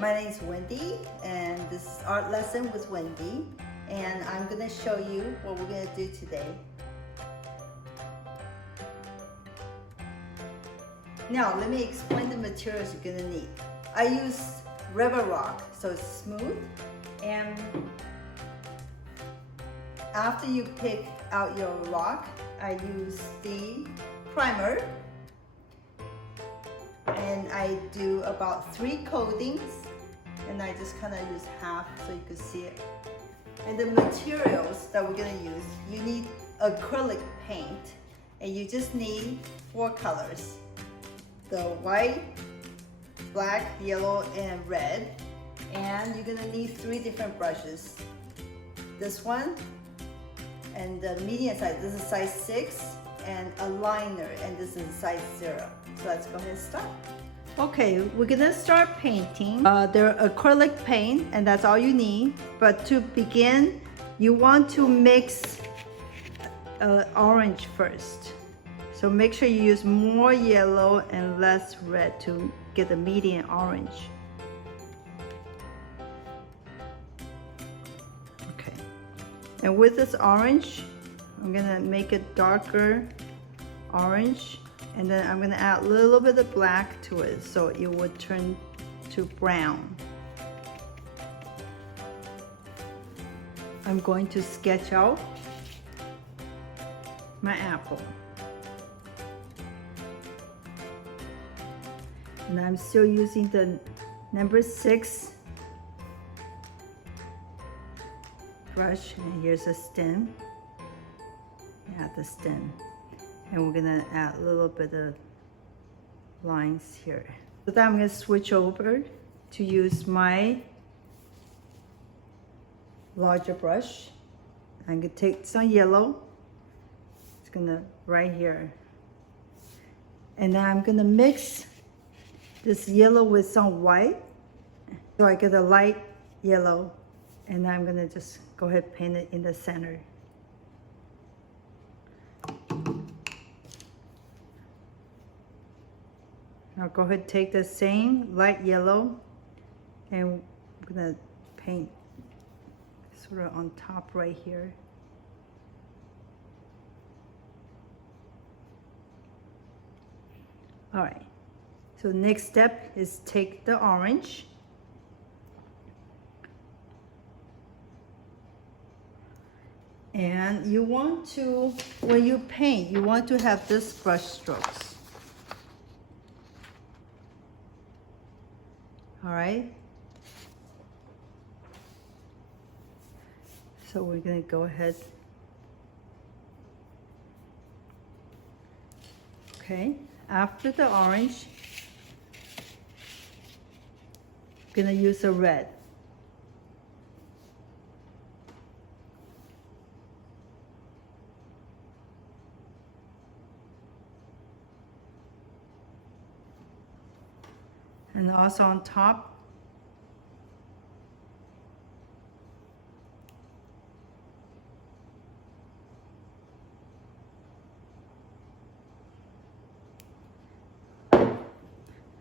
My name is Wendy, and this is Art Lesson with Wendy, and I'm going to show you what we're going to do today. Now, let me explain the materials you're going to need. I use rubber rock, so it's smooth, and after you pick out your rock, I use the primer, and I do about 3 coatings, and I just kind of use half so you can see it. And the materials that we're going to use, you need acrylic paint, and you just need 4 colors: the white, black, yellow, and red. And you're going to need 3 different brushes. This one, and the medium size, this is size 6, and a liner, and this is size 0. So let's go ahead and start. Okay, we're gonna start painting. They're acrylic paint, and that's all you need. But to begin, you want to mix orange first. So make sure you use more yellow and less red to get the medium orange. Okay, and with this orange, I'm gonna make it darker orange, and then I'm gonna add a little bit of black to it so it would turn to brown. I'm going to sketch out my apple. And I'm still using the number 6 brush, and here's a stem. Add the stem. And we're gonna add a little bit of lines here. So then I'm gonna switch over to use my larger brush. I'm gonna take some yellow. It's gonna right here. And then I'm gonna mix this yellow with some white. So I get a light yellow, and I'm gonna just go ahead and paint it in the center. Now go ahead and take the same light yellow, and I'm gonna paint sort of on top right here. All right, so the next step is take the orange and you want to, when you paint, you want to have this brush strokes. All right, so we're gonna go ahead. Okay, after the orange, I'm gonna use a red. And also on top,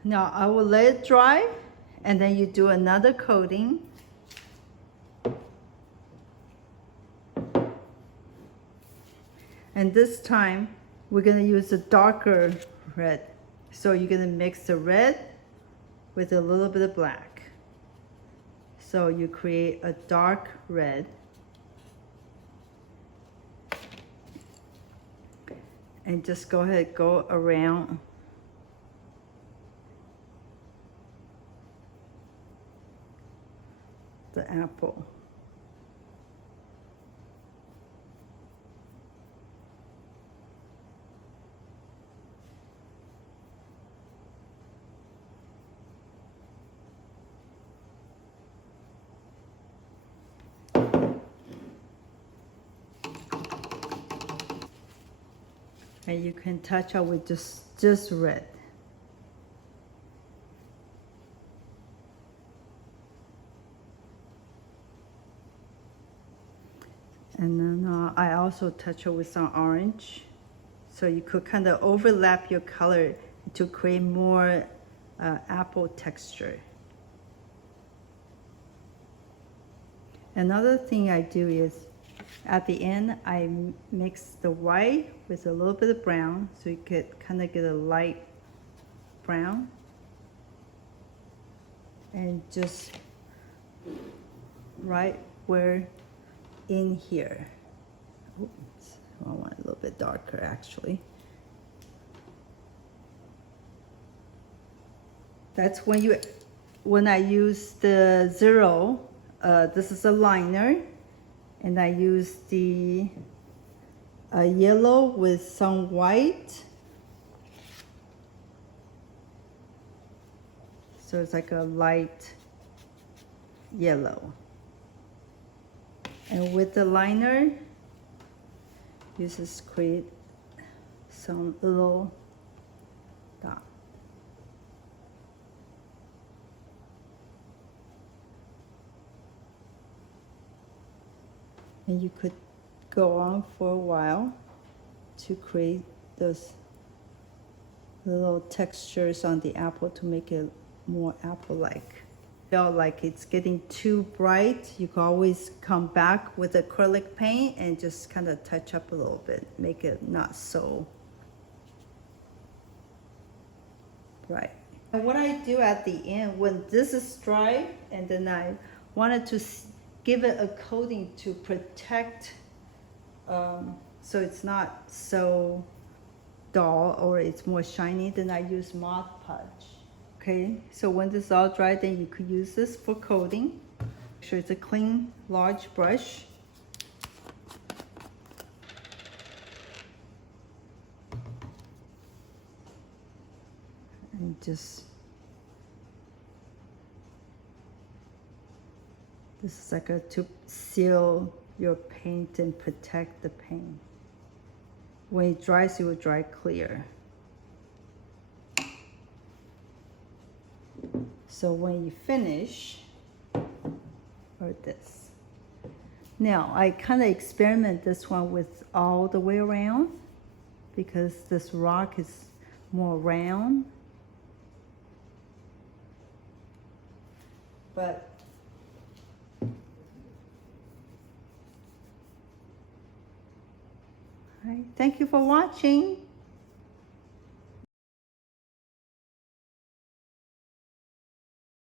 now I will let it dry, and then you do another coating. And this time we're gonna use a darker red. So you're gonna mix the red with a little bit of black. So you create a dark red. And just go ahead, go around the apple. And you can touch out with just red. And then I also touch it with some orange. So you could kind of overlap your color to create more apple texture. Another thing I do is at the end I mix the white with a little bit of brown so you could kind of get a light brown, and just right where in here. Oops, I want it a little bit darker actually. That's when I use the zero, this is a liner, and I use the yellow with some white. So it's like a light yellow. And with the liner, you just create some little dot. And you could go on for a while to create those little textures on the apple to make it more apple-like. Feel like it's getting too bright, you can always come back with acrylic paint and just kind of touch up a little bit, make it not so bright. And what I do at the end, when this is dry, and then I wanted to give it a coating to protect, so it's not so dull or it's more shiny, then I use Mod Podge. Okay, so when this is all dry, then you could use this for coating. Make sure it's a clean, large brush. And just, this is like to seal your paint and protect the paint. When it dries, it will dry clear. So when you finish, or this. Now, I kind of experiment this one with all the way around because this rock is more round. But all right, thank you for watching.